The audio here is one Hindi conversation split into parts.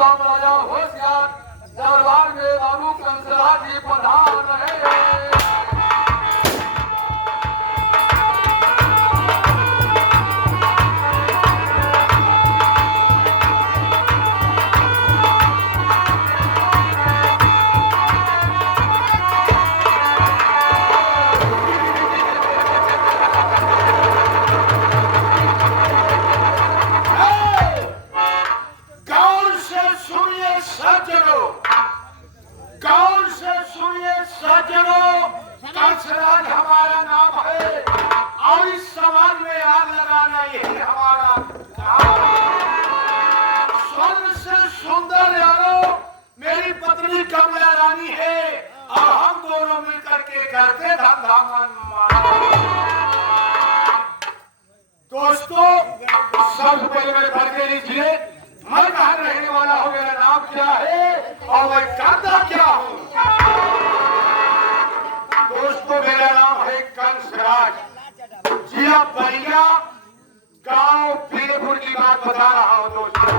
राजा होशियार दरबार में बाबू कंसराज जी प्रधान है। कंसराज हमारा नाम है और इस समाज में आग लगाना यही हमारा काम है। स्वर्ण से सुंदर यारो मेरी पत्नी कमला रानी है और हम दोनों मिलकर के करते धंधा दोस्तों सबसे पहले मेरे परिचय लीजिए। मैं कहाँ रहने वाला हूँ, मेरा नाम क्या है और मैं करता क्या हूँ। दोस्तों मेरा नाम है कंसराज, जिला बलिया, गांव पीरपुर की बात बता रहा हूं। दोस्तों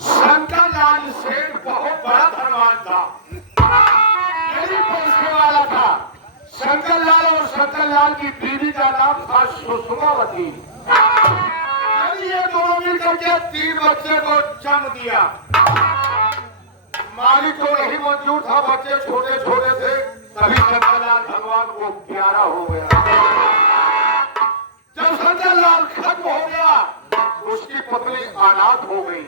शंकर लाल सेठ बहुत बड़ा धनवान था, यही पैसे वाला था। शंकर लाल और शंकर लाल की बीवी का नाम था सुषमावती। ये दोनों मिलकर के 3 बच्चे को जन्म दिया। मालिक को नहीं मंजूर था, बच्चे छोटे छोटे थे, तभी शंकरलाल भगवान को प्यारा हो गया। जब शंकरलाल खत्म हो गया उसकी पत्नी अनाथ हो गई,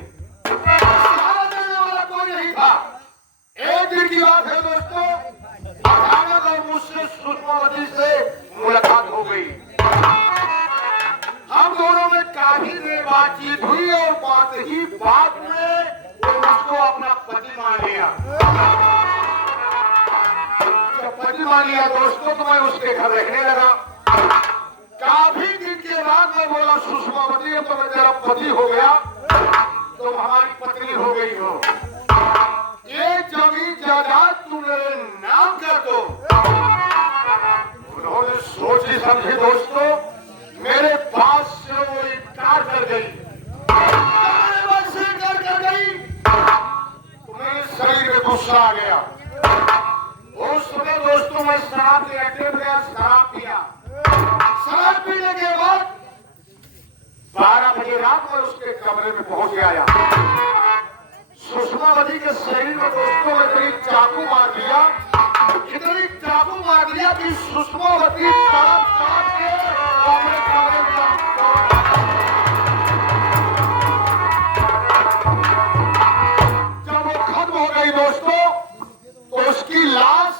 सहारा देने वाला कोई नहीं था। एक दिन की बात है दोस्तों, अचानक और मुझसे सुषमावती से मुलाकात हो गई। हम दोनों में काफी देर बातचीत हुई और बात ही बात में उसको अपना पति मान लिया। जब पति मान लिया दोस्तों तो मैं उसके घर रहने लगा। काफी दिन के बाद मैं बोला सुषमावती अब तो मैं तेरा पति हो गया, तुम हमारी पत्नी हो गई हो, ये जमीन जायदाद तू मेरे नाम कर दो। उन्होंने सोची समझी दोस्तों, मेरे पास से वो इनकार कर गई। शरीर में गुस्सा आ गया। उस समय दोस्तों मैं शराब के अड्डे में गया, शराब पिया। शराब पीने के बाद 12 बजे रात में उसके कमरे में पहुंच गया। सुषमावती के शरीर में दोस्तों ने इतनी चाकू मार दिया, इतनी चाकू मार दिया कि सुषमावती तड़प तड़प के अपने कमरे में दोस्तों तो उसकी लाश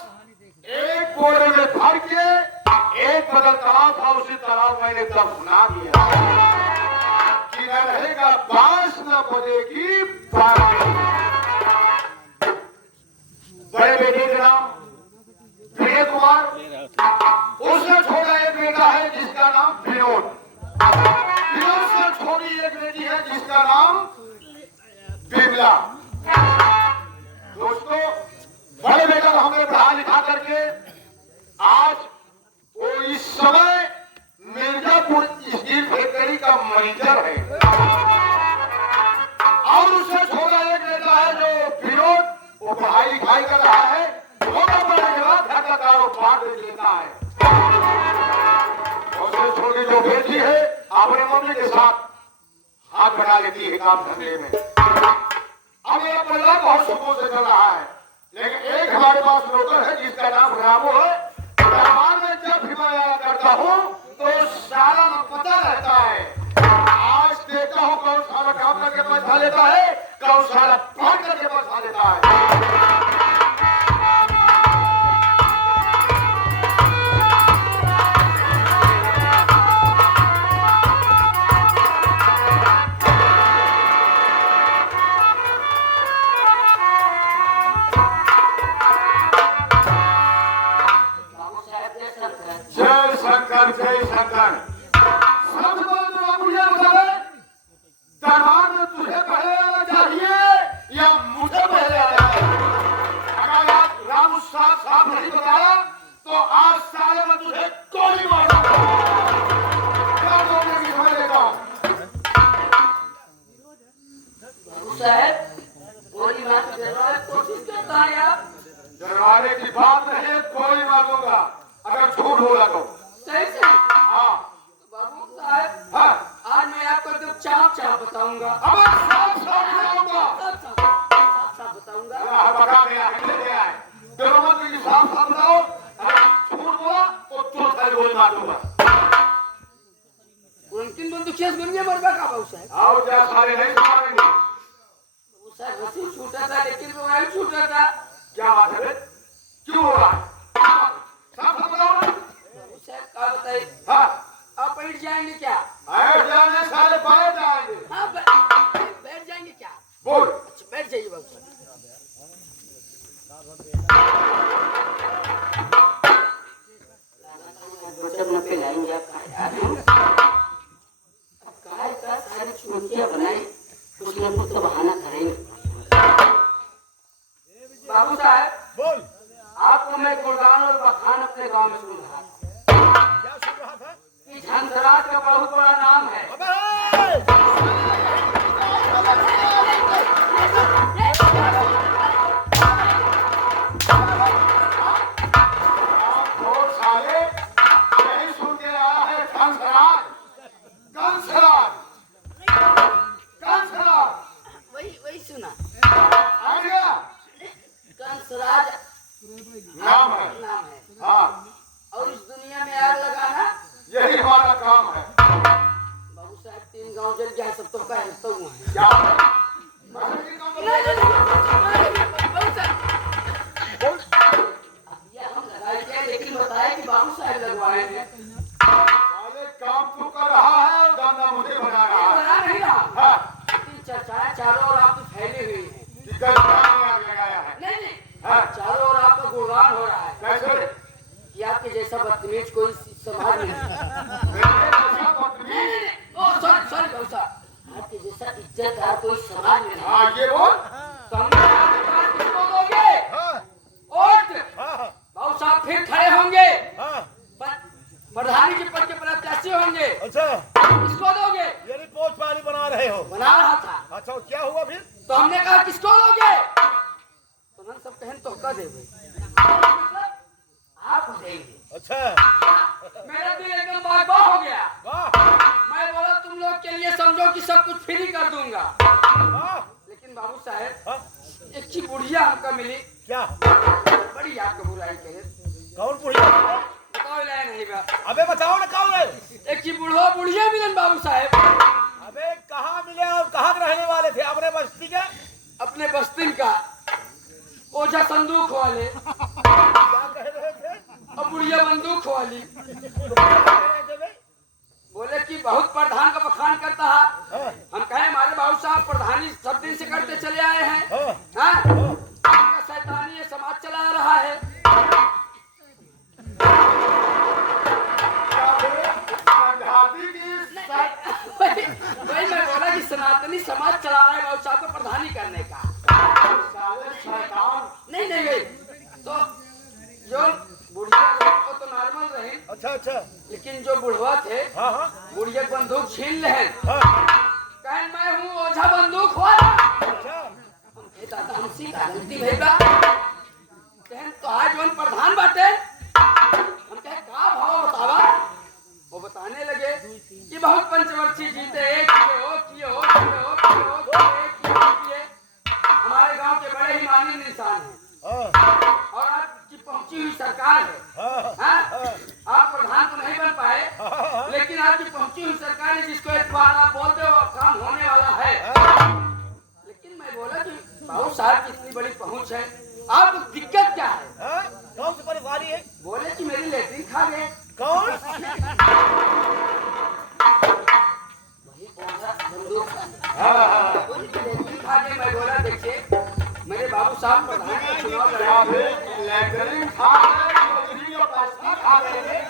एक बोरे में भर के एक बगल तालाब था, उसी तालाब मैंने दफना दिया कि न रहेगा बांस न बजेगी बारात। बड़े बेटे का नाम विनय कुमार, उसने छोड़ा एक बेटा है जिसका नाम विनोद। विनोद से छोड़ी एक बेटी है जिसका नाम बिमला। दोस्तों बड़े बेटा को हमने पढ़ा लिखा करके आज वो इस समय मिर्जापुर स्टील फैक्ट्री का मैनेजर है। और उससे छोटा एक बेटा है जो विनोद, वो पढ़ाई लिखाई कर रहा है, छोटा बड़े के बाद घर का कारोबार देख लेता है। उससे छोटी जो बेटी है अपने मम्मी के साथ हाथ बढ़ा लेती है काम धंधे में। अब मेरा परिवार बहुत सुकून से चल रहा है, लेकिन एक हमारे पास नौकर है जिसका नाम रामू है। दरबार में जब भी मैं आया करता हूँ तो सारा पता रहता है। आज देखता हूँ कौन सारा काम करके पैसा लेता है, कौन सारा पान करके पैसा लेता है। जय शंकर जय शंकर। सब लोग तो मुझे बताओ, दरबार में तुझे पहले आना चाहिए या मुझे पहले आना चाहिए? अगर आप राम साहब साहब नहीं बताया तो आज साले में तुझे गोली मार दूंगा। क्या बोलने की समझ लेता हूं। साहब गोली मार के डरवाने की कोशिश करता है आप। डरवाने की बात नहीं है, गोली मार दूंगा अगर झूठ बोला तो। सही सही। हाँ बाबू साहब हाँ, आज मैं आपको एकदम चाप चाप बताऊंगा। अब साफ साफ बताऊंगा। साफ साफ बताऊंगा। अल्लाह बता गया है, ले गया है। डरो मत, कि साफ साफ बताओ। अगर झूठ बोला तो तुरंत मैं गोली मार दूंगा। उनकी बंदूकिया से गोलियां मरवा का बाबू साहब। आओ क्या सारे नहीं मारेंगे। बाबू साहब हंसी छूटा था लेकिन मोबाइल छूटा था। क्या बात है बे? क्यों हो रहा है? साफ साफ बताओ ना। बाबू साहब का बताइए, हाँ, आप बैठ जाएंगे क्या? बैठ जाने साले बैठ जाएंगे। हाँ बैठ जाएंगे क्या? बोल। अच्छा बैठ जाइए बाबू साहब। जब न पिलाएंगे आप काय का सारी चुनौतियां बनाई, कुछ न कुछ तो बहाना करेंगे। बाबू साहब बोल। आपको मैं गुणगान और बखान अपने गांव में सुन रहा था क्या सुन रहा था? कि झंझराज का बहुत बड़ा नाम है। बहुत साले यही सुन के आया है। कंसराज, कंसराज, कंसराज वही सुना। आ गया। कंसराज नाम है। नाम है हाँ, और इस दुनिया में आग लगाना यही हमारा काम है। बाबू साहब 3 गांव जल गया, सब तो कहता हुआ है। क्या ये हम लगाए थे लेकिन बताया कि बाबू साहब लगवाए हैं। साले काम तू कर रहा है और धंधा मुझे बना रहा है। बना नहीं रहा। हाँ, लेकिन चर्चाएं चारों ओर आपकी फैली हुई है। कि कंसराज ने आग लगाया है। नहीं हाँ। चारों ओर आपका गुणगान हो रहा है कैसे? कि आपके जैसा बदतमीज कोई समाज में नहीं। मेरे जैसा बदतमीज। ओ सॉरी बाबू साहब, आपके जैसा इज्जतदार कोई समाज में नहीं। हाँ, ये बोल। तो हमने आपके पास किसको दोगे? वोट। बाबू साहब फिर खड़े होंगे, प्रधानी के पद के प्रत्याशी होंगे, अच्छा, किसको दोगे? यानी पोस्ट पानी बना रहे हो। बना रहा था अच्छा, क्या हुआ फिर? तो हमने कहा किसको दोगे? तो हम सब कहन तो का देंगे, आप देंगे। अच्छा, मेरा दिल एकदम बागबा हो गया। वाह मैं बोला तुम लोग के लिए समझो कि सब कुछ फ्री कर दूंगा। वाह। लेकिन बाबू साहब हाँ, एक की बुढ़िया हमको मिली, क्या? बड़ी आपको बुराई करे। कौन बुढ़िया? बताओ इलाय नहीं बा। अबे बताओ ना कौन है? एक की बुढ़िया मिलन बाबू साहब। अबे कहाँ मिले और कहाँ के रहने वाले थे? अपने बस्ती के? अपने बस्ती का ओझा संदूक वाले क्या कह रहे थे? और बुढ़िया बंदूक वाली। तो क्या कह रहे थे बे? बोले कि बहुत प्रधान का बखान करता है। हाँ, हम कहे हमारे बाबू साहब प्रधानी सब दिन से करते चले आए हैं। हाँ, हाँ? हाँ। आपका शैतानी ये समाज चला रहा है। संघाती की वही मैं बोला कि सनातनी समाज चला रहा है बाबू साहब को प्रधानी करने का। साले शैतान। नहीं तो जो बुढ़िया वो तो नॉर्मल रहे, अच्छा अच्छा, लेकिन जो बुढ़वा थे हाँ हाँ बुढ़िया बंदूक छीन ले। हाँ, कहें मैं हूँ ओझा बंदूक वाला। अच्छा, हमसी का गलती भइबा। कहें तो आज वन प्रधान बाटे। हम कहे का भाव बतावा। वो बताने लगे कि बहुत पंचवर्षीय जीते, एक किए हो, हमारे गांव के बड़े ही मानी इंसान हैं हाँ, और आपकी पहुंची हुई सरकार है। हाँ, हाँ? आप प्रधान तो नहीं बन पाए, हाँ, लेकिन आपकी पहुंची हुई सरकार है जिसको एक बार आप बोलते हो काम होने वाला है। लेकिन मैं बोला कि बाबू साहब की इतनी बड़ी पहुंच है, आपको दिक्कत क्या है? हाँ, कौन सी परेशानी है? बोले कि मेरी लेटरिन खा गए। कौन? वही ओझा बंदूक हाँ, बोले कि लेटरिन खा गए। मैं बोला देखिए मेरे बाबू साहब प्रधान का चुनाव क्या लड़े, बे? लैटरिन खा गए, लैटरिन का पैसा खा गए।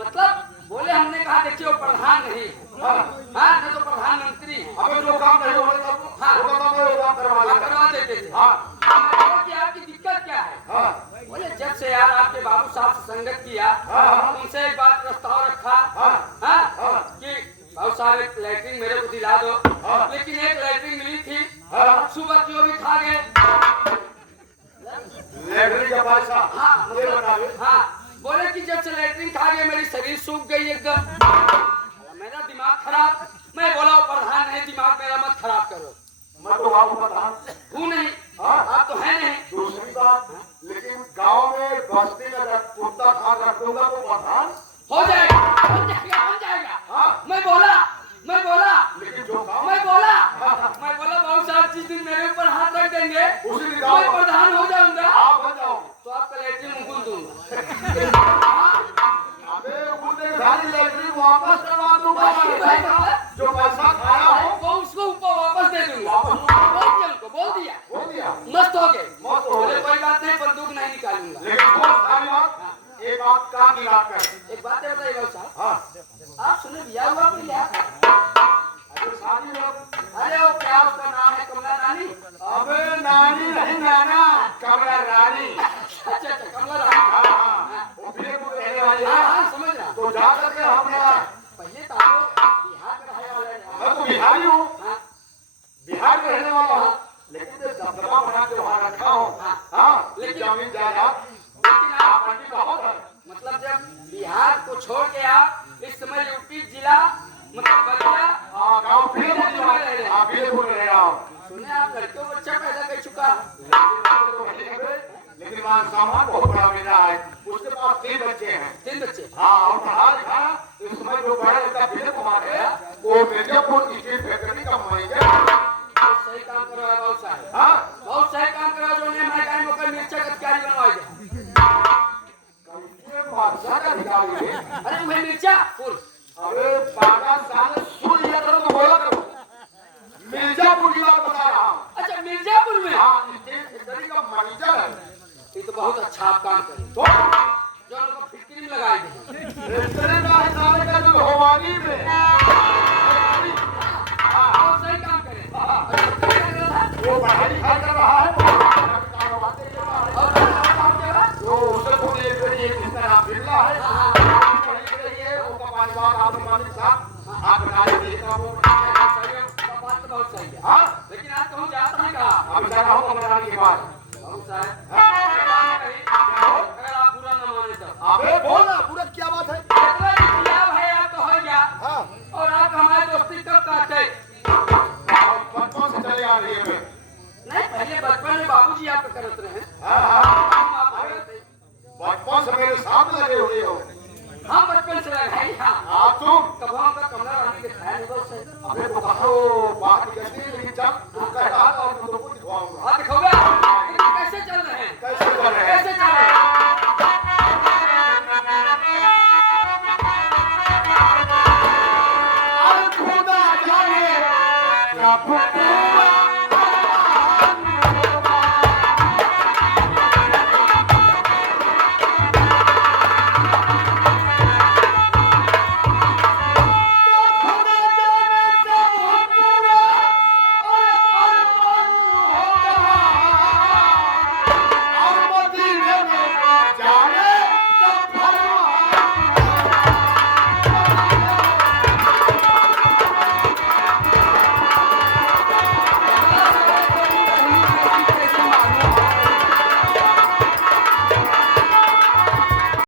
मतलब बोले हमने कहा देखिए वो प्रधान नहीं है। हाँ, हाँ न तो प्रधानमंत्री है। अबे जो काम नहीं हो रहा था, हाँ। वो काम वो काम करवा आप लेते। करवा देते थे। हाँ, मैं बोला कि आपकी दिक्कत क्या है? हाँ, बोले जब से यार आपके बाबू साहब से संगत किया, हाँ। उनसे एक बात प्रस्ताव रखा, हाँ। हाँ? हाँ। कि बाबू साहब एक लैट्रिन मेरे को दिला दो। हाँ। लेकिन एक लैट्रिन मिली थी, हाँ। सुबह की वो भी खा गए। लेटरिन के बादशाह हाँ ये बतावे। हाँ, बोले कि जब से लैट्रिन खा गए मेरी शरीर सूख गई एकदम, मेरा दिमाग खराब। मैं बोला वो प्रधान नहीं, दिमाग मेरा मत खराब करो। मैं तो आपको बता हूँ नहीं, हाँ। आप तो है नहीं। दूसरी बात, लेकिन गांव में बस्ती में अगर कुत्ता खा रखूंगा तो प्रधान हो जाएगा, हो जाएगा, हो जाएगा। हाँ। मैं बोला लेकिन जो गांव मैं बोला बहुत सारी चीज दिन मेरे ऊपर हाथ रख देंगे, उसी दिन मैं प्रधान हो जाऊंगा आप बन जाओ। तो आपका लैट्रिन मुकुल दूंगा। अबे मुझे सारी लेटरिन वापस करवा दूंगा। जो पैसा खाया हो वो उसको ऊपर वापस दे दूंगा। बोल दिया हो दिया। मस्त हो गए। मस्त हो गए। बोले कोई बात नहीं, बंदूक नहीं निकालूंगा। लेकिन बहुत सारी बात, एक बात काम की बात कर। एक बात है बताइए बाबू साहब, हाँ आप सुने बिया हुआ कि क्या? अरे शादी में अरे वो क्या उसका नाम है, कमला रानी? अबे नानी नहीं नाना, कमला रानी। अच्छा कमला रानी। हाँ, वो फिर को रहने वाली है। हाँ समझ रहा। तो जा करके हमने पहले तो आप लोग बिहार में रहने वाले हैं। मैं तो बिहारी हूँ, हाँ, बिहार में रहने वाला हूँ, लेकिन मैं दबदबा बना के वहाँ रखा हूँ। हाँ, लेकिन- जमीन जायदाद लेकिन आप प्रॉपर्टी बहुत है। मतलब जब बिहार को छोड़ के आप इस समय यूपी जिला मतलब बलिया हाँ, गाँव फिर हाँ बिल्कुल रह रहा हूँ। सुने आप लड़कियों को बच्चा पैदा कर चुका। लेकिन वहाँ सामान बहुत बड़ा मिला है। उसके पास 3 बच्चे हैं। 3 बच्चे। हाँ, और पढ़ा लिखा इस समय जो बड़ा लड़का विजय कुमार है, वो मिर्जापुर स्टील फैक्ट्री का मैनेजर है। बहुत सही काम कर रहा है बहुत सारे। हाँ, बहुत सही काम कर रहा है, जो ने मैं काहे मौका मिर्चा का अधिकारी बनवाई दे। ये बादशाह का अधिकारी है। अरे मैं मिर्चा फुल। अरे 12 साल सुन लिया करो तो बोला करो। मिर्जापुर की बात बता रहा हूँ। अच्छा मिर्जापुर में। हाँ, स्टील फैक्ट्री का मैनेजर है। ये तो बहुत अच्छा आप काम करें, तो जो उनको फिक्री में लगाई दे। रेस्टोरेंट का हिसाब का जो होवानी में बहुत सही काम करें। अच्छा, क्या कर रहा था? वो पढ़ाई लिखाई कर रहा है, कारोबार कर रहा है। और क्या काम कर रहा? तो उससे तो एक जिसका नाम बिरला है। पढ़ी रही है, उसका परिवार आप मालिक साहब आप बता दीजिए ना वो। बात तो बहुत सही है। हाँ, लेकिन आज कहूँ जाता है कहाँ? अब जा रहा हूँ कमरानी के बाद। बहुत सारे अगर आप बुरा न माने तो। अबे बोल ना, पूरा क्या बात है? इतना किया भाई आप तो हो गया। हाँ, और आप हमारी दोस्ती कब काटे? बचपन से चले आ रही है मैं। नहीं पहले बचपन में बाबूजी आपका करते रहे। हाँ, हाँ, हम आपको करते। बचपन से मेरे साथ लगे हुए हो। हम बचपन से लगाए यहाँ। आप तुम कभाओं का कमला रानी दिखाया नहीं बहुत सही। अबे तो कहो बात करती है, लेकिन जब तुम कह रहा था तो तुमको दिखवाऊंगा। हाँ दिखाओगे? लेकिन कैसे चल रहे हैं? कैसे कर रहे हैं? कैसे चल रहे हैं? अब खुदा जाने क्या